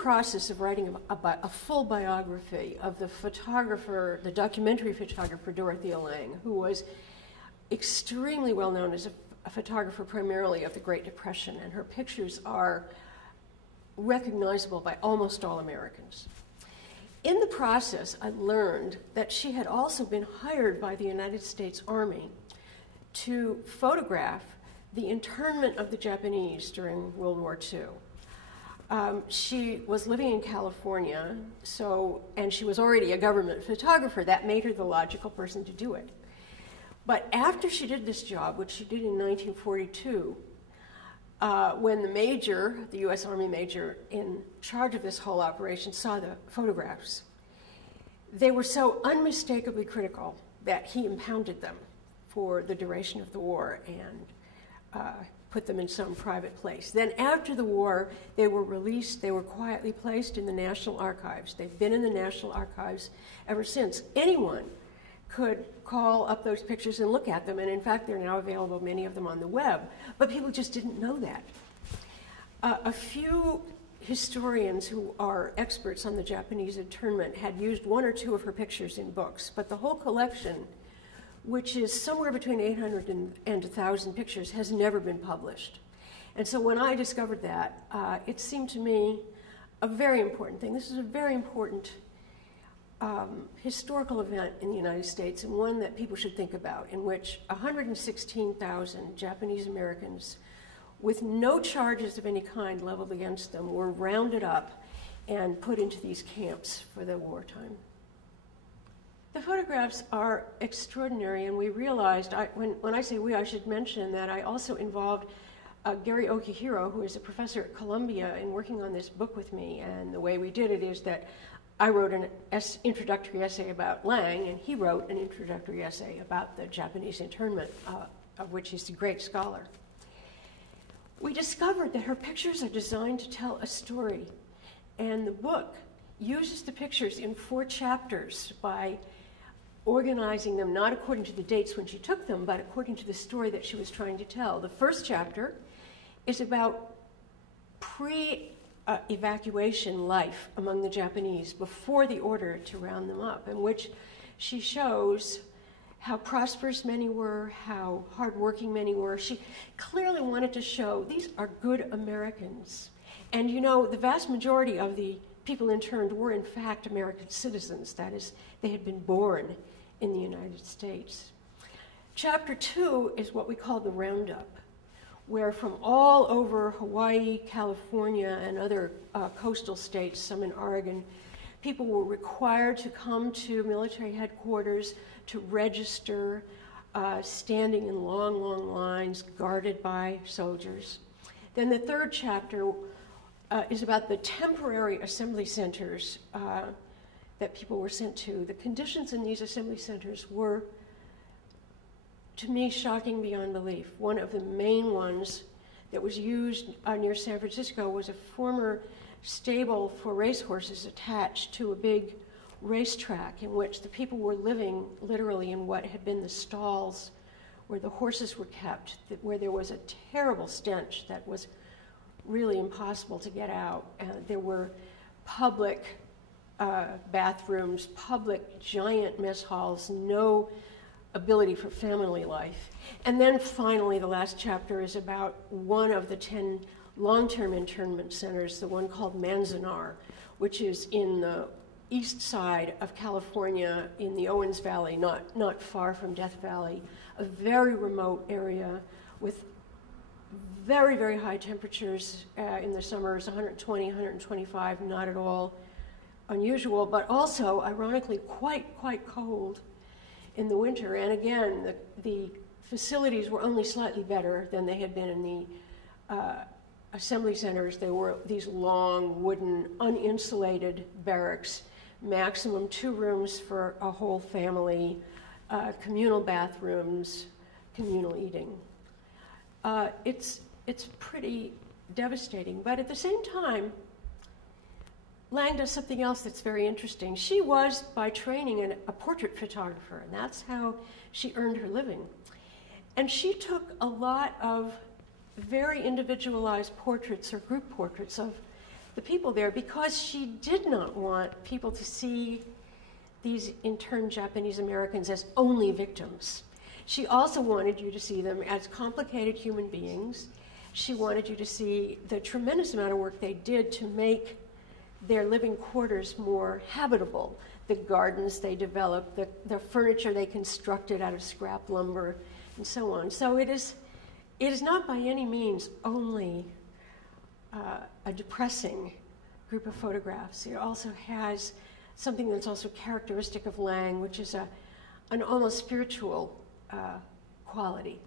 process of writing a full biography of the photographer, the documentary photographer Dorthea Lange, who was extremely well known as a photographer primarily of the Great Depression, and her pictures are recognizable by almost all Americans. In the process, I learned that she had also been hired by the United States Army to photograph the internment of the Japanese during World War II. She was living in California, and she was already a government photographer. That made her the logical person to do it. But after she did this job, which she did in 1942, when the major, the U.S. Army major in charge of this whole operation, saw the photographs, they were so unmistakably critical that he impounded them for the duration of the war and put them in some private place. Then after the war, they were released. They were quietly placed in the National Archives. They've been in the National Archives ever since. Anyone could call up those pictures and look at them, and in fact, they're now available, many of them on the web, but people just didn't know that. A few historians who are experts on the Japanese internment had used one or two of her pictures in books, but the whole collection, which is somewhere between 800 and 1,000 pictures, has never been published. And so when I discovered that, it seemed to me a very important thing. This is a very important historical event in the United States, and one that people should think about, in which 116,000 Japanese Americans with no charges of any kind leveled against them were rounded up and put into these camps for the wartime. The photographs are extraordinary, and we realized, when I say we, I should mention that I also involved Gary Okihiro, who is a professor at Columbia, in working on this book with me. And the way we did it is that I wrote an introductory essay about Lange, and he wrote an introductory essay about the Japanese internment, of which he's a great scholar. We discovered that her pictures are designed to tell a story, and the book uses the pictures in 4 chapters by organizing them not according to the dates when she took them, but according to the story that she was trying to tell. The first chapter is about pre-evacuation life among the Japanese before the order to round them up, in which she shows how prosperous many were, how hardworking many were. She clearly wanted to show these are good Americans. And you know, the vast majority of the people interned were in fact American citizens. That is, they had been born in the United States. Chapter 2 is what we call the roundup, where from all over Hawaii, California, and other coastal states, some in Oregon, people were required to come to military headquarters to register, standing in long, long lines, guarded by soldiers. Then the third chapter is about the temporary assembly centers that people were sent to. The conditions in these assembly centers were, to me, shocking beyond belief. One of the main ones that was used near San Francisco was a former stable for racehorses attached to a big racetrack, in which the people were living literally in what had been the stalls where the horses were kept, where there was a terrible stench that was really impossible to get out. There were public bathrooms, public giant mess halls, no ability for family life. And then finally, the last chapter is about one of the 10 long-term internment centers, the one called Manzanar, which is in the east side of California in the Owens Valley, not far from Death Valley, a very remote area with very, very high temperatures in the summers, 120, 125, not at all unusual, but also, ironically, quite cold in the winter. And again, the facilities were only slightly better than they had been in the assembly centers. They were these long, wooden, uninsulated barracks, maximum 2 rooms for a whole family, communal bathrooms, communal eating. It's pretty devastating, but at the same time, Lange does something else that's very interesting. She was, by training, a portrait photographer, and that's how she earned her living. And she took a lot of very individualized portraits or group portraits of the people there because she did not want people to see these interned Japanese Americans as only victims. She also wanted you to see them as complicated human beings. She wanted you to see the tremendous amount of work they did to make their living quarters more habitable, the gardens they developed, the furniture they constructed out of scrap lumber, and so on. So it is not by any means only a depressing group of photographs. It also has something that's also characteristic of Lange, which is an almost spiritual quality.